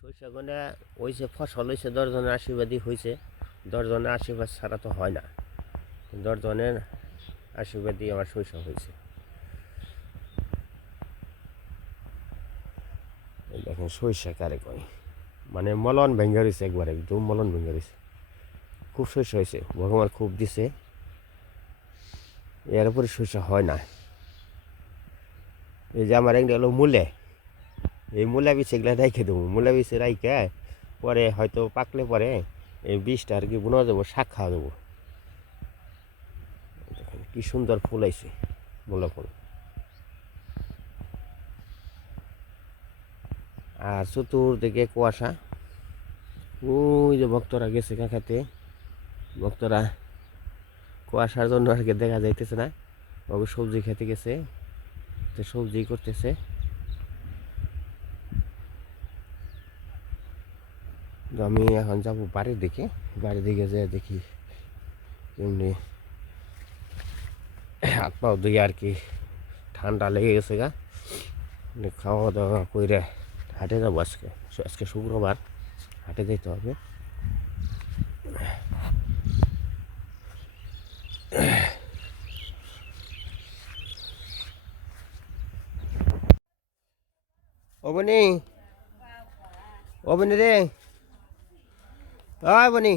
শস্যগুনে ওই যে ফসল হয়েছে দশজনের আশীর্বাদই হয়েছে দশজনের আশীর্বাদ ছাড়া তো হয় না। দশজনের আশীর্বাদই আমার শৈশব হয়েছে দেখেন সরিষা কারে কয়? মানে মলন ভেঙে রয়েছে একবার, একদম মলন ভেঙে রয়েছে খুব শস্য হয়েছে ভগবান খুব দিছে। এর উপরে শস্য হয় না। এই যে আমার একটা হলো মূলে। এই মূলা বীজ এগুলো রাইখে দেবো। মূলা বীজ রাইকে পরে হয়তো পাকলে পরে এই বীজটা আর কি বুনো দেবো শাক খাওয়া দেবো কি সুন্দর ফুল আইছে মূলা ফুল। আর চতুর্দিকে কুয়াশা। ওই যে ভক্তরা গেছে কাকাতে ভক্তরা কুয়াশার জন্য আর কি দেখা যাইতেছে না। বাবু সবজি খেতে গেছে। তো সবজি করতেছে। তো আমি এখন যাব বাড়ির দিকে। বাড়ির দিকে যে দেখি এমনি হাত পাও দিয়ে আর কি ঠান্ডা লেগে গেছে গা। খাওয়া দাওয়া করে হাটে যাব আজকে। আজকে শুক্রবার, হাটে যেতে হবে। ও বনি ও বনি রে। ওই বনি।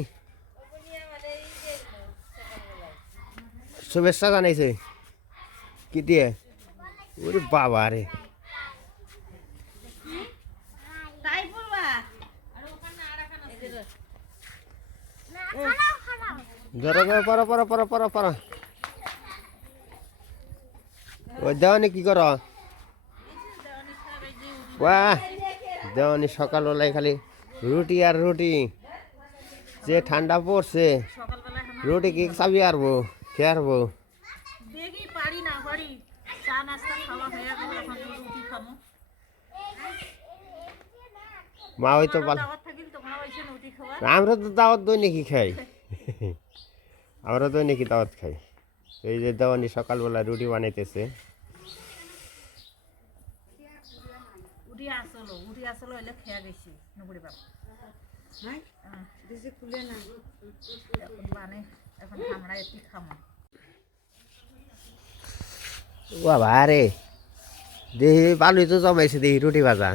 শুভেচ্ছা জানাইছে। কি দিয়ে? ওরে বাবা রে। ধরো ধরো পড়ো পড়ো পড়ো পড়ো পড়ো ওই দেওয়ানি কি করো? বাহ দেওয়ানি সকালবেলায় খালি রুটি আর রুটি। যে ঠান্ডা পড়ছে রুটি কি চাবি আরবো খেয়ে আরবো দেখি পারি না পারি। চা নাস্তা খাওয়া গেল এখন রুটি খাব। মা ওই তো আমরা তো দাওয়াত দই নাকি খাই? আমরা দই নাকি দাওয়াত খাই? এই যে দেওয়ানি সকালবেলা রুটি বানাইতেছে। আসলো আসলো হইলে খেয়া গেছি নুপুরি বাবা। এখন মানে এখন আমরা একটু খামো বাবা রে দেখি বালুই তো জমাইছে দেখি রুটি ভাজা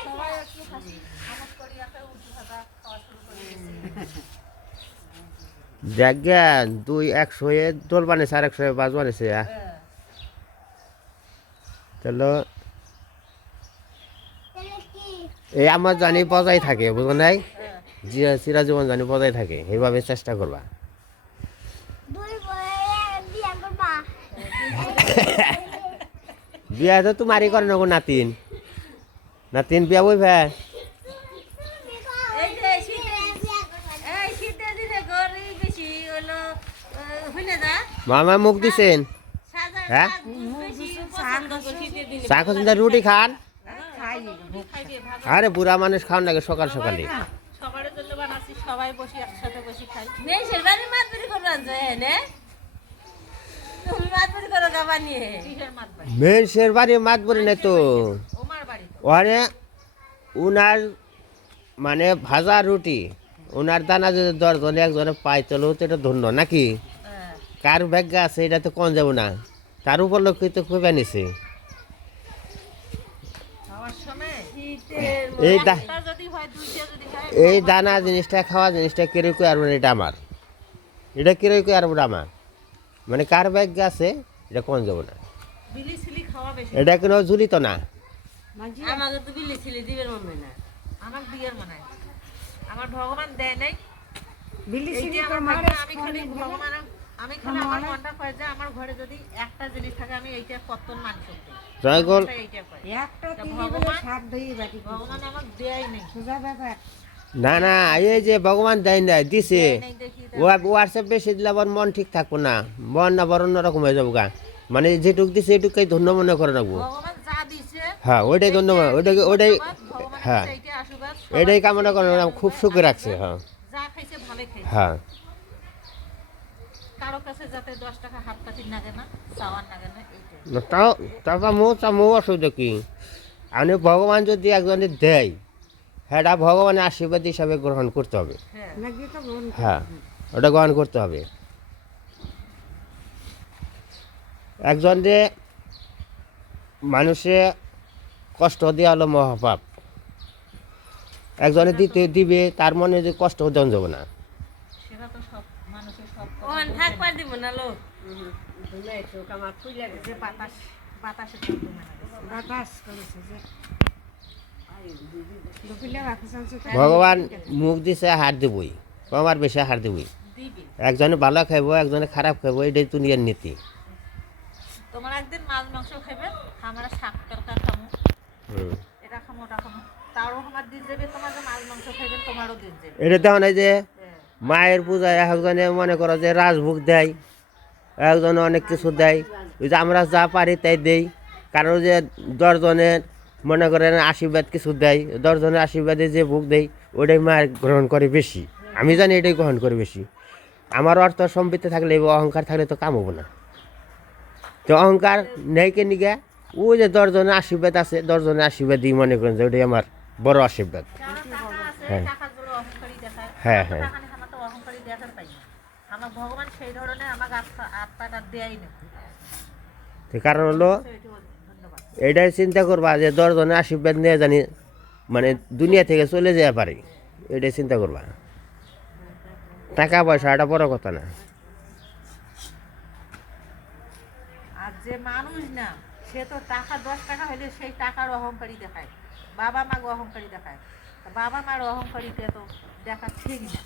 সবাই একটু হাসি আমোদ করি একটা উঠি ভাজা খাওয়া শুরু করে দিয়েছি দেখ জ্ঞান দুই একশো এ দোল বানিয়েছে আর একশো বাজ বানিয়েছে চলো এই আমার জানি বজায় থাকে বুঝো নাই? জি- চিরা জীবন জানি বজায় থাকে এইভাবে চেষ্টা করবা। বিয়া তো তোমারই করে নেব নাতিন। নাতিন বিয়া বই ভাই এই যে শীতে এই শীতে দিনে গরি বেশি হলো হইলে যা। মামা মুখ দিছেন? হ্যাঁ? চা খাচ্ছেন রুটি খান? আরে বুড়া মানুষ খাওয়ান লাগে সকাল সকালে। জন্য বানাচ্ছি সবাই বসে একসাথে বসে খাই। নেই সেবারে মাতবরি বাড়ি? মাত বলি নাই তো। ওখানে উনার মানে ভাজা রুটি উনার দানা যদি দশজনে একজনে পাই তো এটা ধন্য নাকি? হ্যাঁ। কার ভাগ্য আছে এটা তো কম যাব না। তার উপর লোক তো খুব আনিছে শীতের এই দা একটা যদি হয় দুইটা যদি খায় এই দানা জিনিসটা খাওয়া জিনিসটা কেড়ে কই আর এটা আমার? এটা কেড়ে কই আর আমার? মানে কার ভাগ্য আছে এটা কম যাব না। বিলি সিলি খাওয়া বেশি। এটা কোনো ঝুলিত না? আমাকে তো বিলি সিলি দিবের মনে না। আমার বিয়ের মনে হয় আমার ভগবান দেয় নাই। বিলি সিলি আমি খালি ভগবান আমি খালি আমার মনটা কয় যে আমার ঘরে যদি একটা জিনিস থাকে আমি এইটা কতন মান করতে জয়গোল এইটা একটা তা তিন সাত ধুই বাটি ভগবান আমাকে দেয় নাই। সোজা ব্যাপার। না না এই যে ভগবান দেয় না দিছে। হোয়াটসঅ্যাপ বেশি দিলে আবার মন ঠিক থাকব না। মন আবার অন্যরকম হয়ে যাব গা মানে যেটুক দিছে এটুকাই ধন্য মনে করে রাখব। ভগবান যা দিছে হ্যাঁ ওইটাই ধন্য মনে- ওইটাই ওইটাই হ্যাঁ। এটাই কামনা করে খুব সুখে রাখছে হ্যাঁ। হ্যাঁ। কারও কাছে যাতে দশ টাকা হাত পাতির লাগে না চাওয়ার না এইটাই। না, তাও তাও মো মো অসুবিধা কি আপনি ভগবান যদি একজনে দেয় হ্যাঁ ভগবানের আশীর্বাদ হিসাবে গ্রহণ করতে হবে। হ্যাঁ। গ্রহণ করতে হ্যাঁ হবে। ওটা গ্রহণ করতে হবে। একজনকে মানুষে কষ্ট দেওয়া হলো মহাপাপ। একজনে দিতে দিবে তার মনে যে কষ্ট যাবে না। তো থাকবার দিব না লো বাতাস বাতাস তো ভগবান মুখ দিছে হার দেবই। কমার বেশি হার দেবই। একজনে ভালো খাইবো একজনে খারাপ খাইবো এটাই দুনিয়ার নীতি। তোমার একদিন মাছ মাংস খাবে আমরা শাক তরকা খামো। এটা খামো ওটা খামো। তারও আমার দিন যাবে তোমার মাছ মাংস খাইবেন তোমারও দিন যাবে। এটা দেখো না যে। মায়ের পূজায় একজনে মনে করো যে রাজভোগ দেয় একজনে অনেক কিছু দেয় ওই যে আমরা যা পারি তাই দেই। কারণ যে দশজনের মনে করেন আশীর্বাদ কিছু দেয় দশজনের আশীর্বাদে যে ভোগ দেয় ওটাই মায়ের গ্রহণ করে বেশি। আমি জানি এটাই গ্রহণ করে বেশি। আমার অর্থ সম্পৃক্তি থাকলে অহংকার থাকলে তো কাম হব না। তো অহংকার নেই কে নিগা ওই যে দশজনের আশীর্বাদ আছে দশজনের আশীর্বাদ দিয়ে মনে করেন যে ওটাই আমার বড় আশীর্বাদ। হ্যাঁ। দেখায়। হ্যাঁ, হ্যাঁ। টাকা নেই, আমার তো অহংকারী দেখার পাই না আমার ভগবান সেই ধরনের আমাকে আত্মা আত্মাটা দেয় না কারণ হলো এটাই চিন্তা করবা যে দশজনের আশীর্বাদ নিয়ে জানি মানে দুনিয়া থেকে চলে যেতে পারি এটাই চিন্তা করবা। টাকা পয়সা এটা বড় কথা না। আর যে মানুষ না সে তো টাকা দশ টাকা হলে সেই টাকার অহংকারী দেখায়। বাবা মাকে অহংকারী দেখায়। বাবা মার অহংকারীতে তো দেখা ঠিক না।